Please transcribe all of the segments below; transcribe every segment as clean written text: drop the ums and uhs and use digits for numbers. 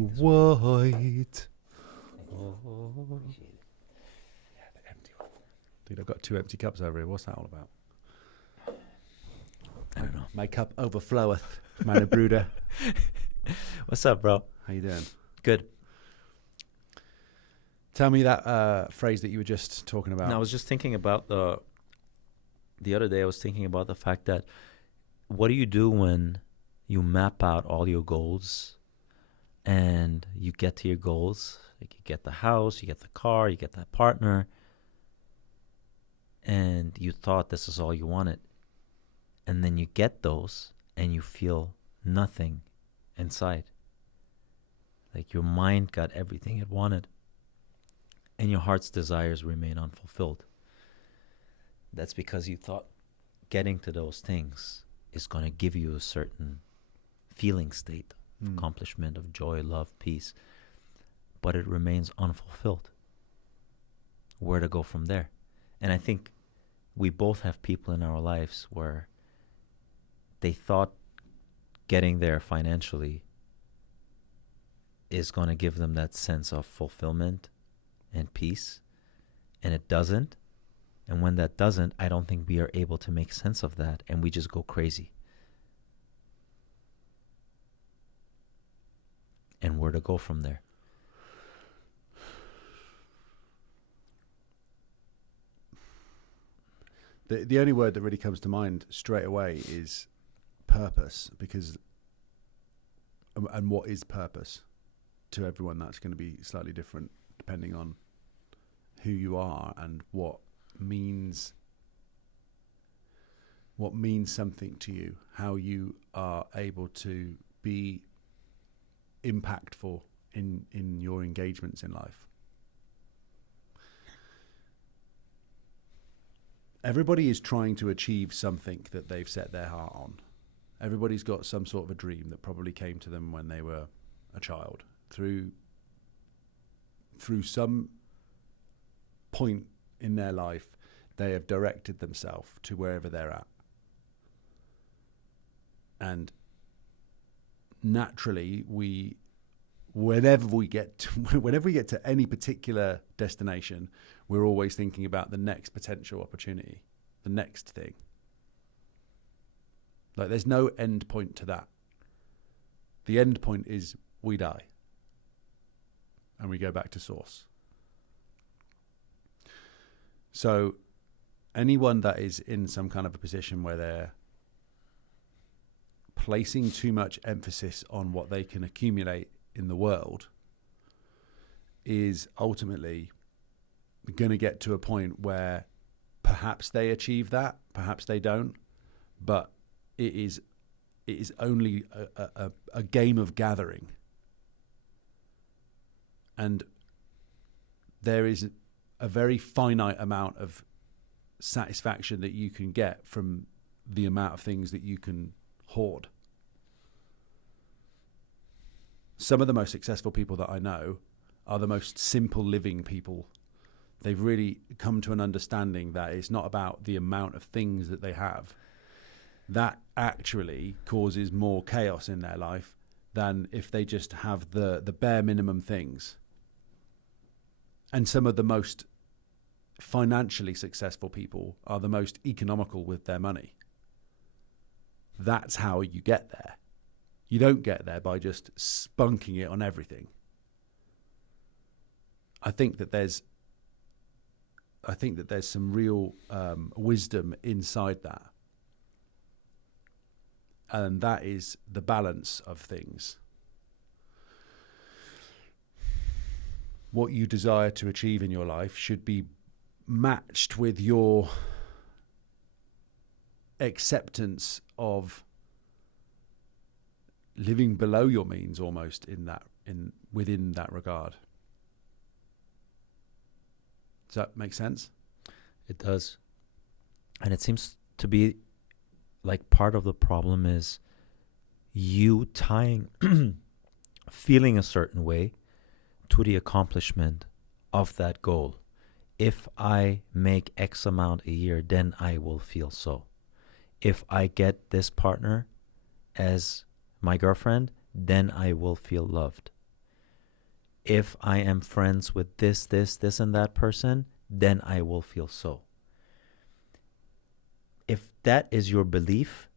white. Appreciate it. Yeah, the empty one. Dude, I've got 2 empty cups over here. What's that all about? I don't know. My cup overfloweth, man of brooder. What's up, bro? How you doing? Good. Tell me that phrase that you were just talking about. No, I was just thinking about the other day I was thinking about the fact that what do you do when you map out all your goals and you get to your goals? Like you get the house, you get the car, you get that partner, and you thought this is all you wanted. And then you get those and you feel nothing inside. Like your mind got everything it wanted and your heart's desires remain unfulfilled. That's because you thought getting to those things is going to give you a certain feeling state of accomplishment, of joy, love, peace, but it remains unfulfilled. Where to go from there? And I think we both have people in our lives where they thought getting there financially is going to give them that sense of fulfillment and peace, and it doesn't. And when that doesn't, I don't think we are able to make sense of that, and we just go crazy. And where to go from there? The only word that really comes to mind straight away is purpose, because and what is purpose to everyone? That's going to be slightly different depending on who you are and what means something to you, how you are able to be impactful in your engagements in life. Everybody is trying to achieve something that they've set their heart on. Everybody's got some sort of a dream that probably came to them when they were a child. Through some point in their life, they have directed themselves to wherever they're at. And naturally, whenever we get to any particular destination, we're always thinking about the next potential opportunity, the next thing. Like there's no end point to that. The end point is we die and we go back to source. So anyone that is in some kind of a position where they're placing too much emphasis on what they can accumulate in the world is ultimately going to get to a point where perhaps they achieve that, perhaps they don't, but it is only a game of gathering. And there is a very finite amount of satisfaction that you can get from the amount of things that you can hoard. Some of the most successful people that I know are the most simple living people. They've really come to an understanding that it's not about the amount of things that they have. That actually causes more chaos in their life than if they just have the bare minimum things. And some of the most financially successful people are the most economical with their money. That's how you get there. You don't get there by just spunking it on everything. I think that there's some real wisdom inside that. And that is the balance of things. What you desire to achieve in your life should be matched with your acceptance of living below your means, almost within that regard. Does that make sense? It does. And it seems to be like part of the problem is you tying feeling a certain way to the accomplishment of that goal. If I make X amount a year, then I will feel so. If I get this partner as my girlfriend, then I will feel loved. if I am friends with this, and that person, then I will feel so. If that is your belief,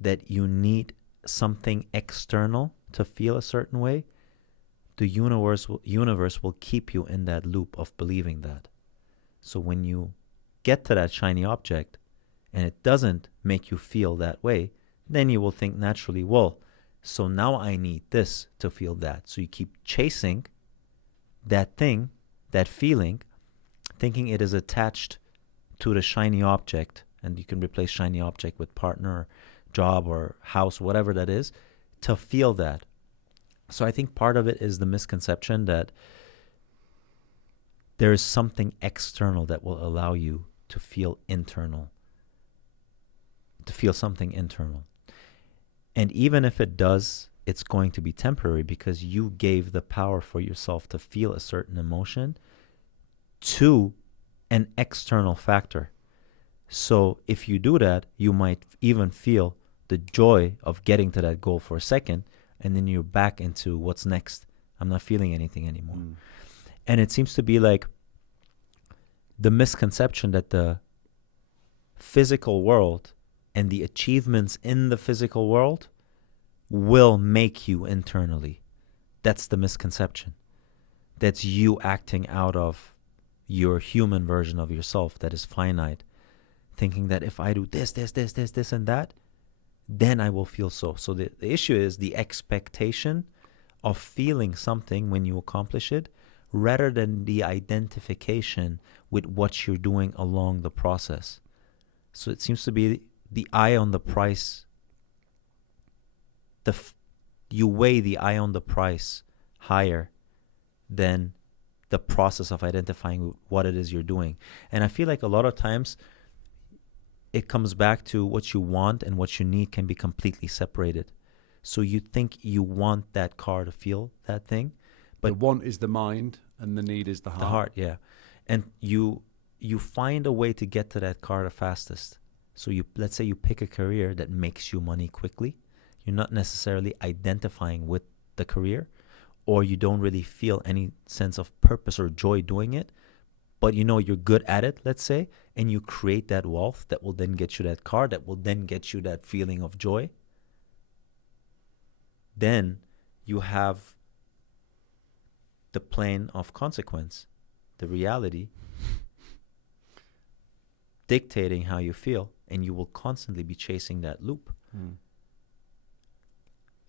that you need something external to feel a certain way, the universe will keep you in that loop of believing that. So when you get to that shiny object and it doesn't make you feel that way, then you will think naturally, well, so now I need this to feel that. So you keep chasing that thing, that feeling, thinking it is attached to the shiny object, and you can replace shiny object with partner, or job, or house, whatever that is, to feel that. So I think part of it is the misconception that there is something external that will allow you to feel internal, to feel something internal. And even if it does, it's going to be temporary because you gave the power for yourself to feel a certain emotion to an external factor. So if you do that, you might even feel the joy of getting to that goal for a second, and then you're back into what's next. I'm not feeling anything anymore. And it seems to be like the misconception that the physical world and the achievements in the physical world will make you internally. That's the misconception. That's you acting out of your human version of yourself that is finite, thinking that if I do this, and that, then I will feel so. So the issue is the expectation of feeling something when you accomplish it, rather than the identification with what you're doing along the process. So it seems to be the eye on the price. You weigh the eye on the price higher than the process of identifying what it is you're doing. And I feel like a lot of times it comes back to what you want and what you need can be completely separated. So you think you want that car to feel that thing, but the want is the mind and the need is the heart. The heart, yeah. And you find a way to get to that car the fastest. So let's say you pick a career that makes you money quickly. You're not necessarily identifying with the career, or you don't really feel any sense of purpose or joy doing it, but you know you're good at it, let's say, and you create that wealth that will then get you that car, that will then get you that feeling of joy. Then you have the plane of consequence, the reality, dictating how you feel, and you will constantly be chasing that loop.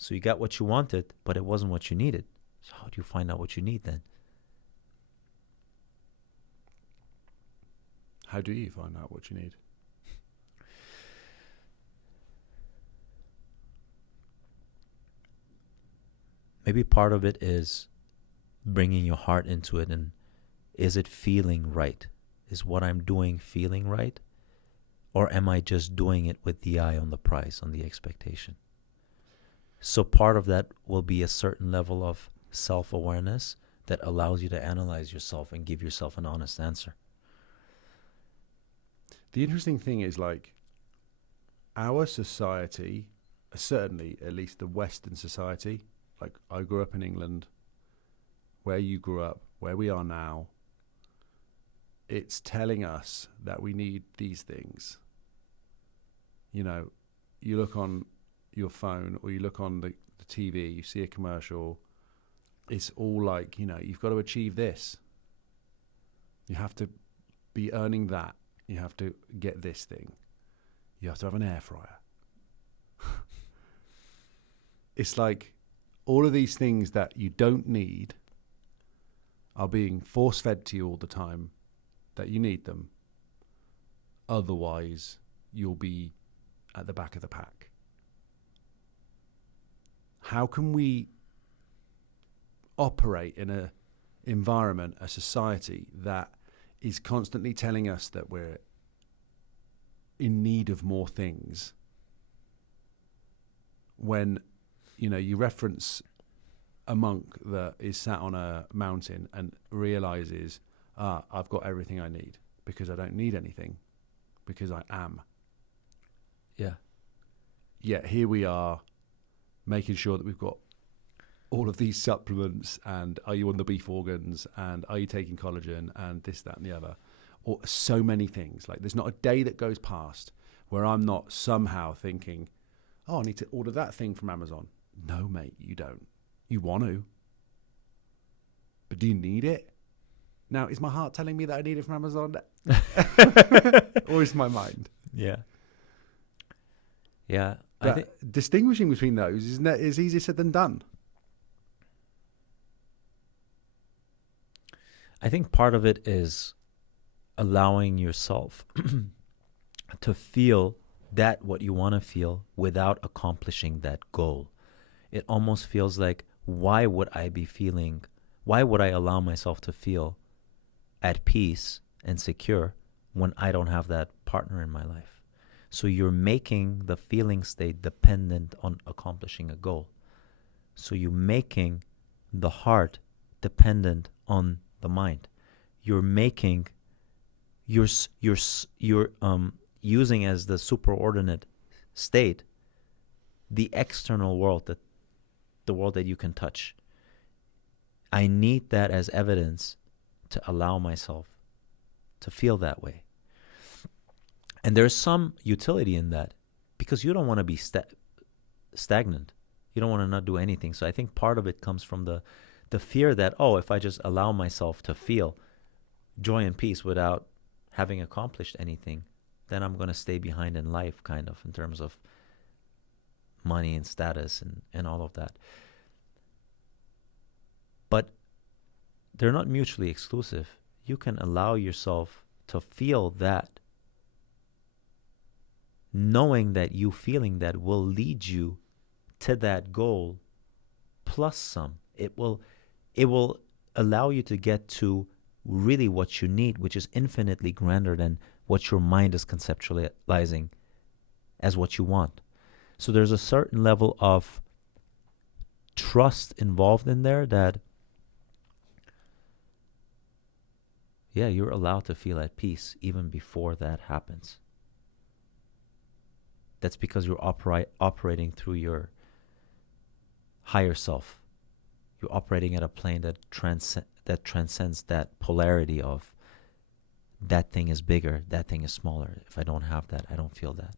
So you got what you wanted, but it wasn't what you needed. So how do you find out what you need then? How do you find out what you need? Maybe part of it is bringing your heart into it, and is it feeling right? Is what I'm doing feeling right? Or am I just doing it with the eye on the prize, on the expectation? So part of that will be a certain level of self-awareness that allows you to analyze yourself and give yourself an honest answer. The interesting thing is, like, our society, certainly at least the Western society, like I grew up in England, where you grew up, where we are now, it's telling us that we need these things. You know, you look on your phone or you look on the TV, you see a commercial, it's all like, you know, you've got to achieve this. You have to be earning that. You have to get this thing. You have to have an air fryer. It's like all of these things that you don't need are being force-fed to you all the time, that you need them. Otherwise, you'll be at the back of the pack. How can we operate in an environment, a society that is constantly telling us that we're in need of more things, when, you know, you reference a monk that is sat on a mountain and realizes, I've got everything I need because I don't need anything, because I am. Yeah. Yet here we are making sure that we've got all of these supplements, and are you on the beef organs, and are you taking collagen, and this, that, and the other, or so many things. Like, there's not a day that goes past where I'm not somehow thinking, oh, I need to order that thing from Amazon. No, mate, you don't. You want to, but do you need it? Now, is my heart telling me that I need it from Amazon? Or is my mind? Yeah. Yeah. But distinguishing between those is easier said than done. I think part of it is allowing yourself to feel that what you want to feel without accomplishing that goal. It almost feels like, why would I allow myself to feel at peace and secure when I don't have that partner in my life? So you're making the feeling state dependent on accomplishing a goal. So you're making the heart dependent on the mind. You're making you're using as the superordinate state the external world, the world that you can touch. I need that as evidence to allow myself to feel that way. And there's some utility in that, because you don't want to be stagnant. You don't want to not do anything. So I think part of it comes from the fear that, if I just allow myself to feel joy and peace without having accomplished anything, then I'm going to stay behind in life, kind of, in terms of money and status and all of that. But they're not mutually exclusive. You can allow yourself to feel that, knowing that you feeling that will lead you to that goal plus some. It will allow you to get to really what you need, which is infinitely grander than what your mind is conceptualizing as what you want. So there's a certain level of trust involved in there that, you're allowed to feel at peace even before that happens. That's because you're operating through your higher self. You're operating at a plane that transcends that polarity of that thing is bigger, that thing is smaller. If I don't have that, I don't feel that.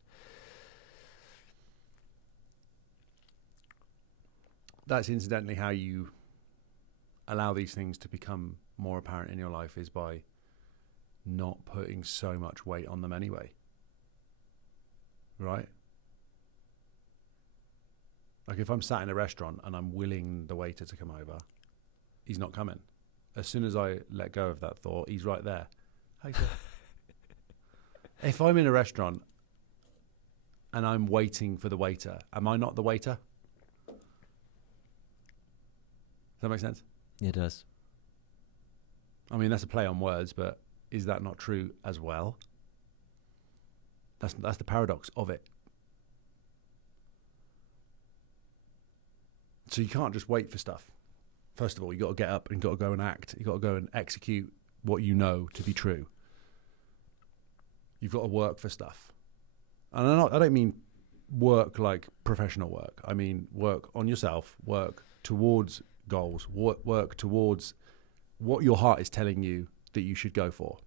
That's incidentally how you allow these things to become more apparent in your life, is by not putting so much weight on them anyway. Right? Like, if I'm sat in a restaurant and I'm willing the waiter to come over, he's not coming. As soon as I let go of that thought, he's right there. Hey, sir. If I'm in a restaurant and I'm waiting for the waiter, am I not the waiter? Does that make sense? It does. I mean, that's a play on words, but is that not true as well? That's the paradox of it. So you can't just wait for stuff. First of all, you got to get up and got to go and act. You got to go and execute what you know to be true. You've got to work for stuff. And I don't mean work like professional work. I mean work on yourself, work towards goals, work towards what your heart is telling you that you should go for.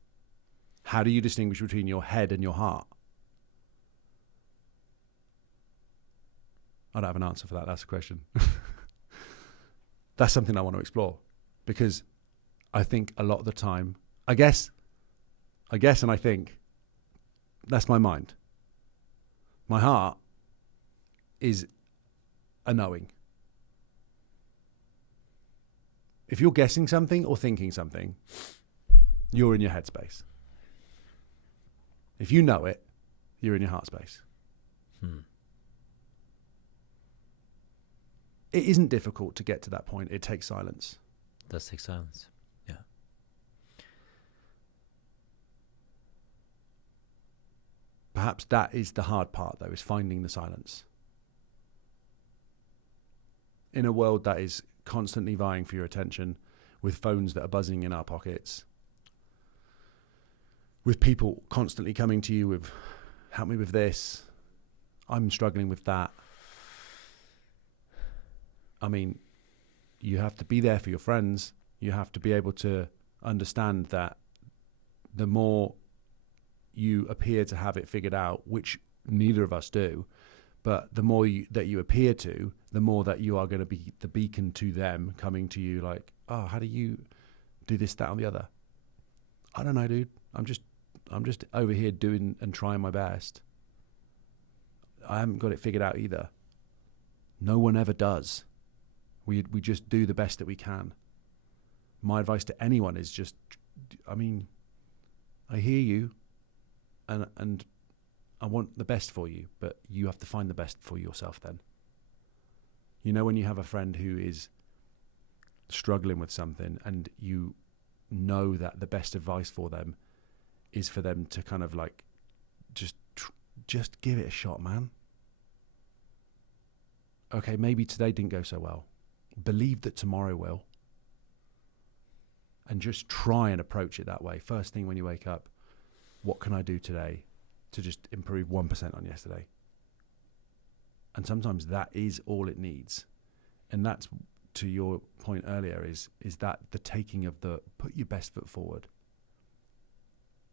How do you distinguish between your head and your heart? I don't have an answer for that. That's a question. That's something I want to explore, because I think a lot of the time, I guess and I think that's my mind. My heart is a knowing. If you're guessing something or thinking something, you're in your headspace. If you know it, you're in your heart space. It isn't difficult to get to that point. It takes silence. It does take silence. Yeah. Perhaps that is the hard part, though, is finding the silence. In a world that is constantly vying for your attention, with phones that are buzzing in our pockets, with people constantly coming to you with, help me with this, I'm struggling with that. I mean, you have to be there for your friends. You have to be able to understand that the more you appear to have it figured out, which neither of us do, but the more that you appear to, the more that you are going to be the beacon to them, coming to you like, oh, how do you do this, that, and the other? I don't know, dude. I'm just over here doing and trying my best. I haven't got it figured out either. No one ever does. We just do the best that we can. My advice to anyone is just, I mean, I hear you, and I want the best for you, but you have to find the best for yourself then. You know, when you have a friend who is struggling with something and you know that the best advice for them is for them to kind of like just give it a shot, man. Okay, maybe today didn't go so well. Believe that tomorrow will. And just try and approach it that way. First thing when you wake up, what can I do today to just improve 1% on yesterday? And sometimes that is all it needs. And that's, to your point earlier, is that the taking of the put your best foot forward.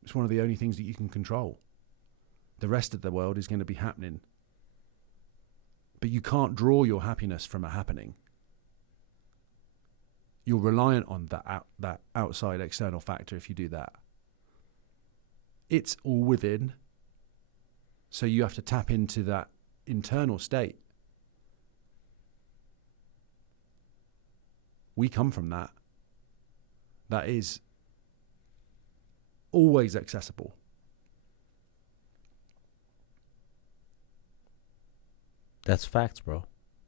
It's one of the only things that you can control. The rest of the world is going to be happening. But you can't draw your happiness from a happening. You're reliant on that outside external factor if you do that. It's all within. So you have to tap into that internal state. We come from that. That is always accessible. That's facts, bro.